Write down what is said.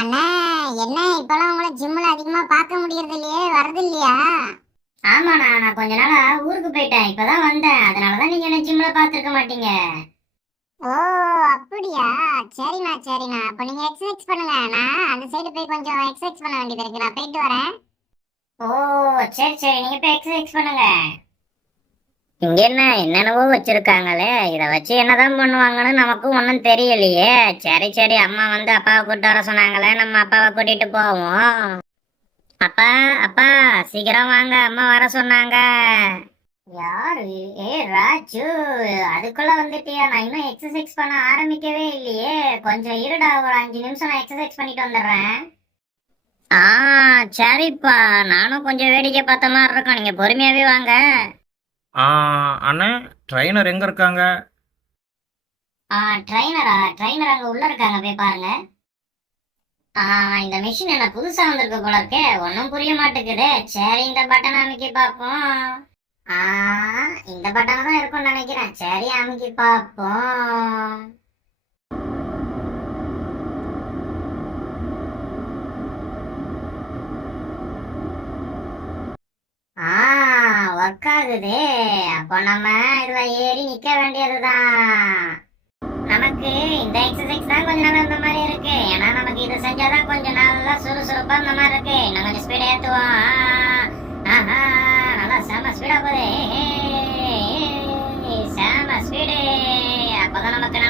அண்ணா, என்ன இப்பெல்லாம் உங்களை ஜிம்ல அதிகமா பார்க்க முடியறது இல்லையே, வரது இல்லையா? ஆமாண்ணா, நான் கொஞ்ச நாளா ஊருக்கு போயிட்டேன். இப்பதான் வந்தேன். அதனாலதான் நீங்க என்ன ஜிம்ல பாத்துருக்க மாட்டீங்க. ஓ, அப்படியா? சரிண்ணா சரிண்ணா, அப்ப நீங்க எக்ஸசைஸ் பண்ணுங்க. நான் அந்த சைடு போய் கொஞ்சம் எக்ஸசைஸ் பண்ண வேண்டியது இருக்கு, நான் போயிட்டு வரேன். ஓ, சரி சரி, நீங்க போய் எக்ஸசைஸ் பண்ணுங்க. இங்க என்ன என்னென்னவோ வச்சிருக்காங்களே, இத வச்சு என்னதான் பண்ணுவாங்கன்னு நமக்கும் ஒன்றும் தெரியலையே. சரி சரி, அம்மா வந்து அப்பாவை கூட்டிட்டு வர சொன்னாங்களே, நம்ம அப்பாவை கூட்டிட்டு போவோம். அப்பா, அப்பா, சீக்கிரம் வாங்க, அம்மா வர சொன்னாங்க. யாரு? ஏ ராஜு, அதுக்குள்ள வந்துட்டியா? நான் இன்னும் எக்ஸசைஸ் பண்ண ஆரம்பிக்கவே இல்லையே. கொஞ்சம் இருடா, ஒரு 5 நிமிஷம் நான் எக்ஸசைஸ் பண்ணிட்டு வந்துடுறேன். ஆ, சரிப்பா. நானும் கொஞ்சம் வேடிக்கை பார்த்த மாதிரி இருக்கும். நீங்க பொறுமையாவே வாங்க. ஆ அண்ணே, ட்ரைனர் எங்க இருக்காங்க? ஆ, ட்ரைனரா? ட்ரைனர் அங்க உள்ள இருக்காங்க, போய் பாருங்க. ஆ, இந்த மிஷின் என்ன புதுசா வந்திருக்கு போல இருக்கே, ஒன்றும் புரிய மாட்டேங்குது. சரி, இந்த பட்டன் அமைக்கி பார்ப்போம். ஆ, இந்த பட்டனை தான் இருக்கும்னு நினைக்கிறேன். சரி, அமைக்கி பார்ப்போம். ஆ, ஒர்க் ஆகுது. அப்போ நம்ம இதுல ஏறி நிக்க வேண்டியதுதான். நமக்கு இந்த எக்ஸசைஸ் தான் கொஞ்ச நாள் இந்த மாதிரி இருக்கு. ஏன்னா நமக்கு இது செஞ்சாதான் கொஞ்சம் நல்லா சுறுசுறுப்பா இந்த மாதிரி இருக்கு. இன்னும் கொஞ்சம் ஸ்பீட் ஏத்துவோம். ஆஹா, நல்லா செம ஸ்பீடா போகுது. செம ஸ்பீடு. அப்பதான் நமக்கு